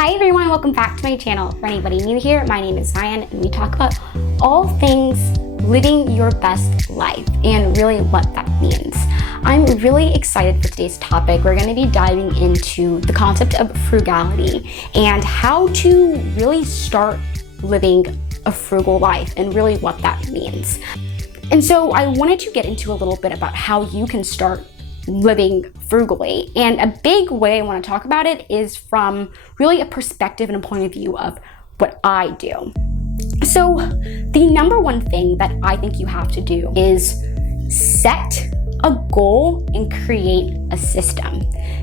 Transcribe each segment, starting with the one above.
Hi everyone, welcome back to my channel. For anybody new here, my name is Zion and we talk about all things living your best life and really what that means. I'm really excited for today's topic. We're going to be diving into the concept of frugality and how to really start living a frugal life and really what that means. And so I wanted to get into a little bit about how you can start living frugally. And a big way I want to talk about it is from really a perspective and a point of view of what I do. So the number one thing that I think you have to do is set a goal and create a system.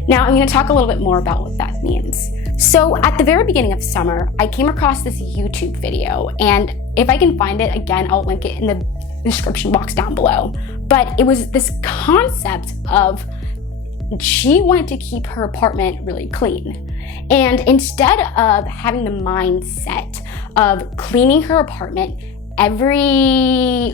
Now I'm going to talk a little bit more about what that means. So at the very beginning of summer, I came across this YouTube video, and if I can find it again, I'll link it in the description box down below. But it was this concept of she wanted to keep her apartment really clean. And instead of having the mindset of cleaning her apartment every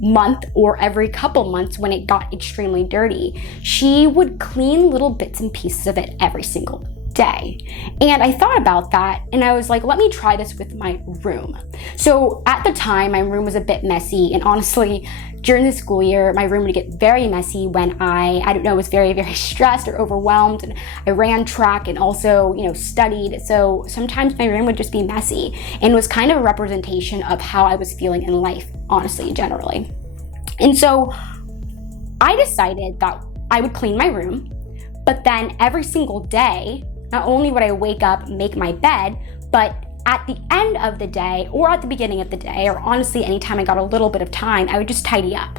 month or every couple months when it got extremely dirty, she would clean little bits and pieces of it every single day. And I thought about that and I was like, let me try this with my room. So at the time, my room was a bit messy, and honestly, during the school year, my room would get very messy when I don't know, was very, very stressed or overwhelmed, and I ran track and also, studied. So sometimes my room would just be messy and was kind of a representation of how I was feeling in life, honestly, generally. And so I decided that I would clean my room, but then every single day, not only would I wake up, make my bed, but at the end of the day or at the beginning of the day, or honestly, anytime I got a little bit of time, I would just tidy up.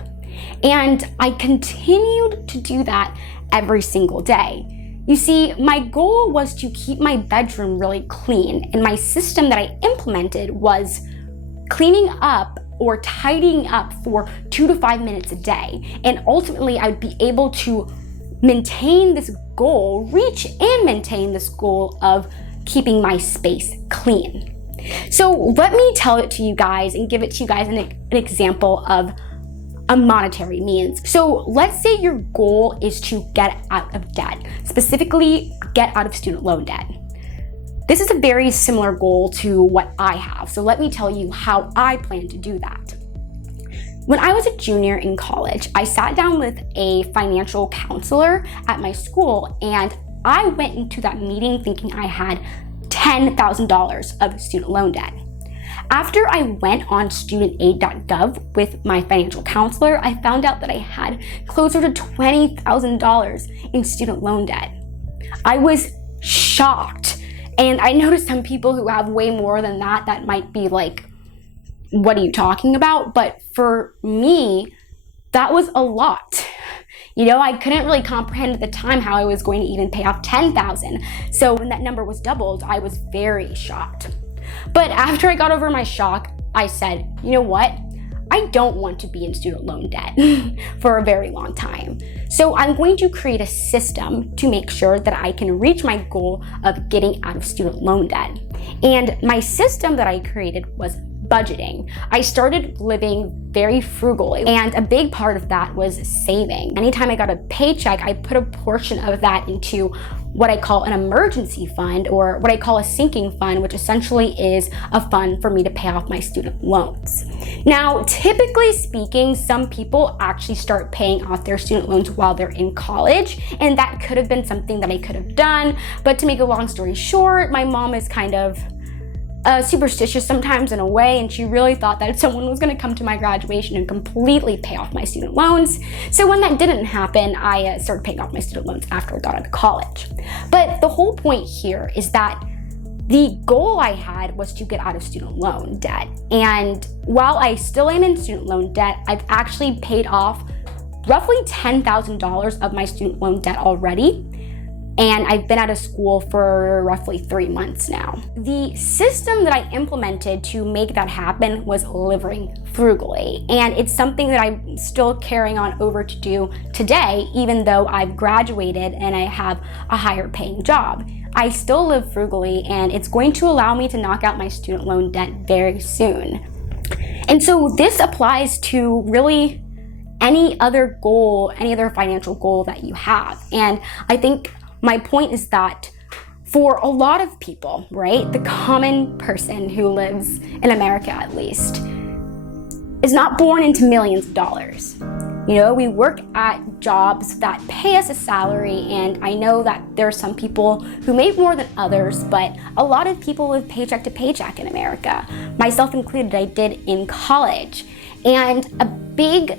And I continued to do that every single day. You see, my goal was to keep my bedroom really clean, and my system that I implemented was cleaning up or tidying up for 2 to 5 minutes a day. And ultimately, I would be able to maintain this goal, reach and maintain this goal of keeping my space clean. So let me tell it to you guys and give it to you guys an example of a monetary means. So let's say your goal is to get out of debt, specifically get out of student loan debt. This is a very similar goal to what I have. So let me tell you how I plan to do that. When I was a junior in college, I sat down with a financial counselor at my school, and I went into that meeting thinking I had $10,000 of student loan debt. After I went on studentaid.gov with my financial counselor, I found out that I had closer to $20,000 in student loan debt. I was shocked, and I noticed some people who have way more than that might be like, what are you talking about? But for me, that was a lot. I couldn't really comprehend at the time how I was going to even pay off $10,000. So when that number was doubled, I was very shocked. But after I got over my shock, I said, you know what? I don't want to be in student loan debt for a very long time. So I'm going to create a system to make sure that I can reach my goal of getting out of student loan debt. And my system that I created was budgeting. I started living very frugally, and a big part of that was saving. Anytime I got a paycheck, I put a portion of that into what I call an emergency fund, or what I call a sinking fund, which essentially is a fund for me to pay off my student loans. Now, typically speaking, some people actually start paying off their student loans while they're in college, and that could have been something that I could have done. But to make a long story short, my mom is kind of superstitious sometimes in a way, and she really thought that someone was going to come to my graduation and completely pay off my student loans. So when that didn't happen, I started paying off my student loans after I got out of college. But the whole point here is that the goal I had was to get out of student loan debt. And while I still am in student loan debt, I've actually paid off roughly $10,000 of my student loan debt already. And I've been out of school for roughly 3 months now. The system that I implemented to make that happen was living frugally. And it's something that I'm still carrying on over to do today, even though I've graduated and I have a higher paying job. I still live frugally, and it's going to allow me to knock out my student loan debt very soon. And so this applies to really any other goal, any other financial goal that you have. And I think my point is that for a lot of people, right, the common person who lives in America at least, is not born into millions of dollars. You know, we work at jobs that pay us a salary, and I know that there are some people who make more than others, but a lot of people live paycheck to paycheck in America, myself included. I did in college. And a big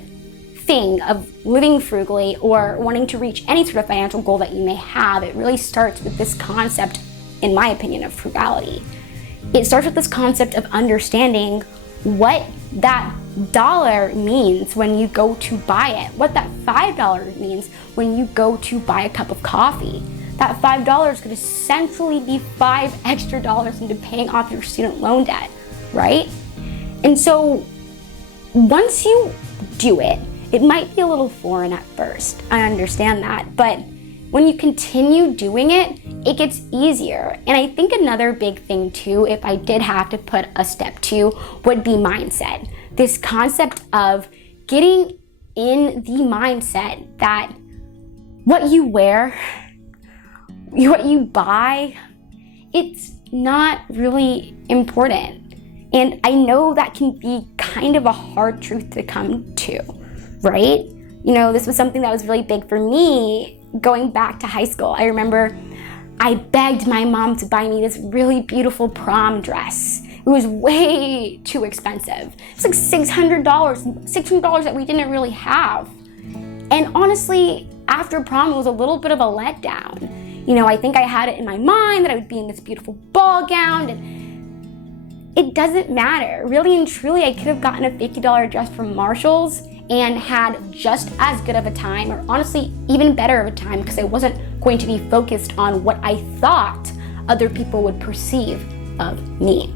thing of living frugally or wanting to reach any sort of financial goal that you may have, it really starts with this concept, in my opinion, of frugality. It starts with this concept of understanding what that dollar means when you go to buy it, what that $5 means when you go to buy a cup of coffee. That $5 could essentially be $5 extra into paying off your student loan debt, right? And so once you do it, it might be a little foreign at first, I understand that, but when you continue doing it, it gets easier. And I think another big thing too, if I did have to put a step two, would be mindset. This concept of getting in the mindset that what you wear, what you buy, it's not really important. And I know that can be kind of a hard truth to come to, right? You know, this was something that was really big for me going back to high school. I remember I begged my mom to buy me this really beautiful prom dress. It was way too expensive. It's like $600 that we didn't really have. And honestly, after prom, it was a little bit of a letdown. You know, I think I had it in my mind that I would be in this beautiful ball gown, and it doesn't matter. Really and truly, I could have gotten a $50 dress from Marshall's and had just as good of a time, or honestly even better of a time, because I wasn't going to be focused on what I thought other people would perceive of me.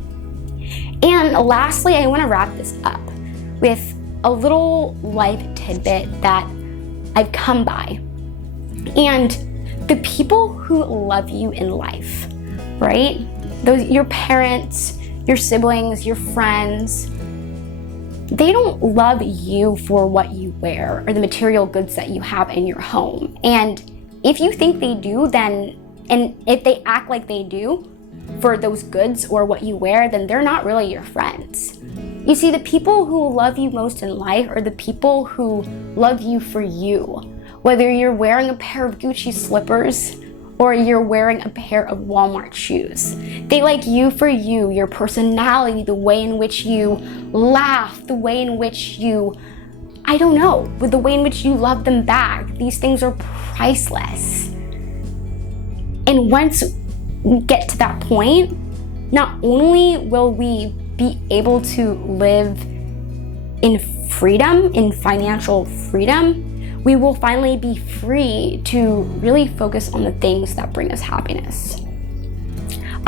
And lastly, I want to wrap this up with a little life tidbit that I've come by. And the people who love you in life, right? Your parents, your siblings, your friends, they don't love you for what you wear or the material goods that you have in your home. And if you think they do, then, and if they act like they do for those goods or what you wear, then they're not really your friends. You see, the people who love you most in life are the people who love you for you. Whether you're wearing a pair of Gucci slippers or you're wearing a pair of Walmart shoes. They like you for you, your personality, the way in which you laugh, the way in which you, I don't know, with the way in which you love them back. These things are priceless. And once we get to that point, not only will we be able to live in freedom, in financial freedom, we will finally be free to really focus on the things that bring us happiness.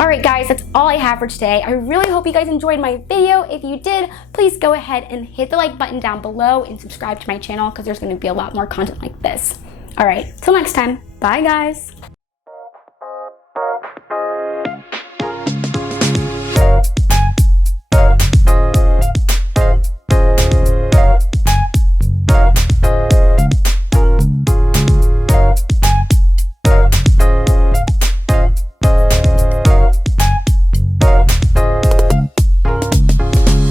All right, guys, that's all I have for today. I really hope you guys enjoyed my video. If you did, please go ahead and hit the like button down below and subscribe to my channel, because there's going to be a lot more content like this. All right, till next time. Bye, guys.